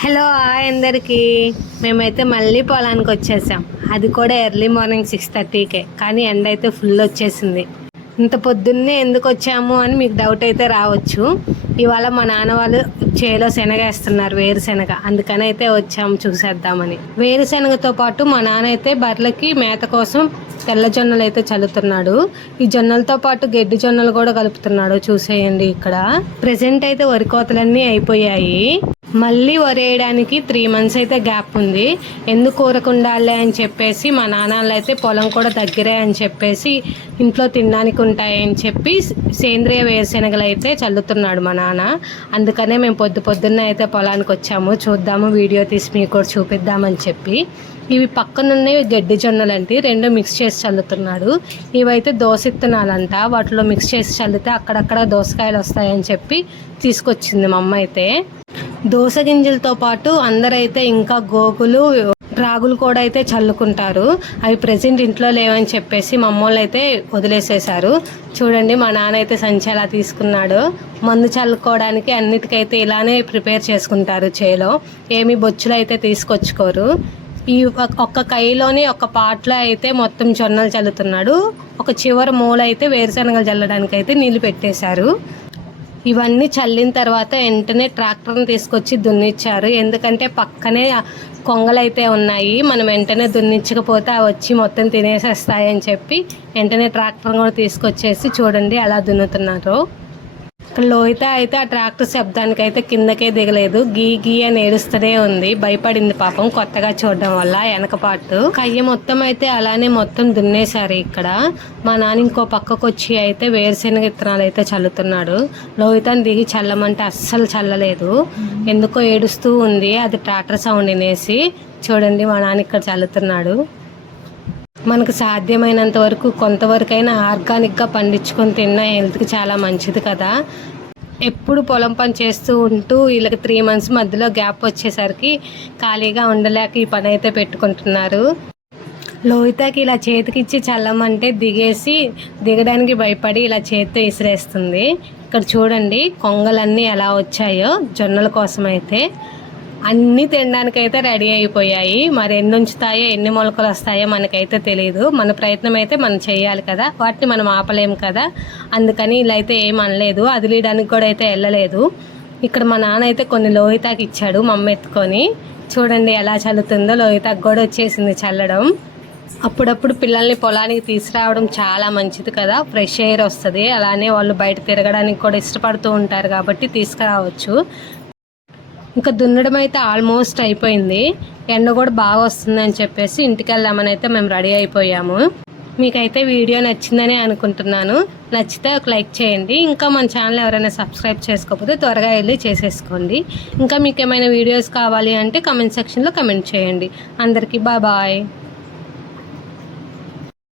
Hello అందరికీ. మేమైతే మళ్ళీ పొలానికి వచ్చేసాం. అది కూడా ఎర్లీ మార్నింగ్ సిక్స్ థర్టీకే కానీ ఎండ అయితే ఫుల్ వచ్చేసింది. ఇంత పొద్దున్నే ఎందుకు వచ్చాము అని మీకు డౌట్ అయితే రావచ్చు. ఇవాళ మా నాన్న వాళ్ళు చేలో శనగ వేస్తున్నారు వేరుశెనగ. అందుకని అయితే వచ్చాము చూసేద్దామని. వేరుశెనగతో పాటు మా నాన్న అయితే బర్రెలకి మేత కోసం తెల్ల జొన్నలు అయితే చల్లుతున్నాడు. ఈ జొన్నలతో పాటు గడ్డి జొన్నలు కూడా కలుపుతున్నాడు. చూసేయండి ఇక్కడ. ప్రెసెంట్ అయితే వరి కోతలన్నీ అయిపోయాయి. మళ్ళీ వరేయడానికి త్రీ మంత్స్ అయితే గ్యాప్ ఉంది. ఎందుకు ఊరకుండాలే అని చెప్పేసి మా నాన్నలు అయితే పొలం కూడా దగ్గరే అని చెప్పేసి ఇంట్లో తినడానికి ఉంటాయని చెప్పి సేంద్రియ వేరుశెనగలు అయితే చల్లుతున్నాడు మా నాన్న. అందుకనే మేము పొద్దు పొద్దున్న అయితే పొలానికి వచ్చాము. చూద్దాము వీడియో తీసి మీకు కూడా చూపిద్దామని చెప్పి. ఇవి పక్కనున్నవి గడ్డి జొన్నలంటే రెండు మిక్స్ చేసి చల్లుతున్నాడు. ఇవైతే దోసెత్తున్నాలంట వాటిలో మిక్స్ చేసి చల్లితే అక్కడక్కడ దోసకాయలు వస్తాయని చెప్పి తీసుకొచ్చింది మా అమ్మ అయితే. దోస గింజలతో పాటు అందరైతే ఇంకా గోగులు రాగులు కూడా అయితే చల్లుకుంటారు. అవి ప్రజెంట్ ఇంట్లో లేవని చెప్పేసి మమ్మల్ని అయితే వదిలేసేశారు. చూడండి మా నాన్న అయితే సంచి అలా తీసుకున్నాడు. మందు చల్లుకోవడానికి అన్నిటికైతే ఇలానే ప్రిపేర్ చేసుకుంటారు చేలో. ఏమి బొచ్చులు అయితే తీసుకొచ్చుకోరు. ఈ ఒక్క కైలోని ఒక పాట్లో అయితే మొత్తం జొన్నలు చల్లుతున్నాడు. ఒక చివరి మూల అయితే వేరుశనగలు చల్లడానికి అయితే నీళ్ళు పెట్టేశారు. ఇవన్నీ చల్లిన తర్వాత వెంటనే ట్రాక్టర్ని తీసుకొచ్చి దున్నిచ్చారు. ఎందుకంటే పక్కనే కొంగలైతే ఉన్నాయి. మనం వెంటనే దున్నించకపోతే అవి వచ్చి మొత్తం తినేసేస్తాయని చెప్పి వెంటనే ట్రాక్టర్ కూడా తీసుకొచ్చేసి చూడండి అలా దున్నుతున్నారు. లోహిత అయితే ఆ ట్రాక్టర్ శబ్దానికి అయితే కిందకే దిగలేదు. గీ గీ అని ఏడుస్తూనే ఉంది. భయపడింది పాపం కొత్తగా చూడడం వల్ల వెనకపాటు కయ్య మొత్తం అయితే అలానే మొత్తం దున్నేశారు ఇక్కడ. మా నాన్న ఇంకో పక్కకు వచ్చి అయితే వేరుశెనగ విత్తనాలు అయితే చల్లుతున్నాడు. లోహితని దిగి చల్లమంటే అస్సలు చల్లలేదు. ఎందుకో ఏడుస్తూ ఉంది. అది ట్రాక్టర్ సౌండ్ వినేసి చూడండి మా నాన్న ఇక్కడ చల్లుతున్నాడు. మనకు సాధ్యమైనంత వరకు కొంతవరకైనా ఆర్గానిక్గా పండించుకొని తిన్న హెల్త్కి చాలా మంచిది కదా. ఎప్పుడు పొలం పని చేస్తూ ఉంటూ వీళ్ళకి త్రీ మంత్స్ మధ్యలో గ్యాప్ వచ్చేసరికి ఖాళీగా ఉండలేక ఈ పని అయితే పెట్టుకుంటున్నారు. లోహితకి ఇలా చేతికిచ్చి చల్లమంటే దిగేసి దిగడానికి భయపడి ఇలా చేతితో ఇసిరేస్తుంది. ఇక్కడ చూడండి కొంగలన్నీ ఎలా వచ్చాయో జొన్నల కోసం అయితే అన్నీ తినడానికైతే రెడీ అయిపోయాయి. మరి ఎన్ని ఉంచుతాయో ఎన్ని మొలకలు వస్తాయో మనకైతే తెలియదు మన ప్రయత్నం అయితే మనం చేయాలి కదా. వాటిని మనం ఆపలేము కదా. అందుకని ఇలా అయితే ఏం అనలేదు. అదిలీయడానికి కూడా అయితే వెళ్ళలేదు. ఇక్కడ మా నాన్న అయితే కొన్ని లోహితాకి ఇచ్చాడు మమ్మ ఎత్తుకొని. చూడండి ఎలా చల్లుతుందో. లోహితాకి కూడా వచ్చేసింది చల్లడం. అప్పుడప్పుడు పిల్లల్ని పొలానికి తీసుకురావడం చాలా మంచిది కదా. ఫ్రెష్ ఎయిర్ వస్తుంది. అలానే వాళ్ళు బయట తిరగడానికి కూడా ఇష్టపడుతూ ఉంటారు కాబట్టి తీసుకురావచ్చు. ఇంకా దున్నడం అయితే ఆల్మోస్ట్ అయిపోయింది. ఎండ కూడా బాగా వస్తుందని చెప్పేసి ఇంటికి వెళ్దామని అయితే మేము రెడీ అయిపోయాము. మీకైతే వీడియో నచ్చిందని అనుకుంటున్నాను. నచ్చితే ఒక లైక్ చేయండి. ఇంకా మన ఛానల్ ఎవరైనా సబ్స్క్రైబ్ చేసుకోకపోతే త్వరగా వెళ్ళి చేసేసుకోండి. ఇంకా మీకు ఏమైనా వీడియోస్ కావాలి అంటే కమెంట్ సెక్షన్లో కమెంట్ చేయండి. అందరికీ బాయ్ బాయ్.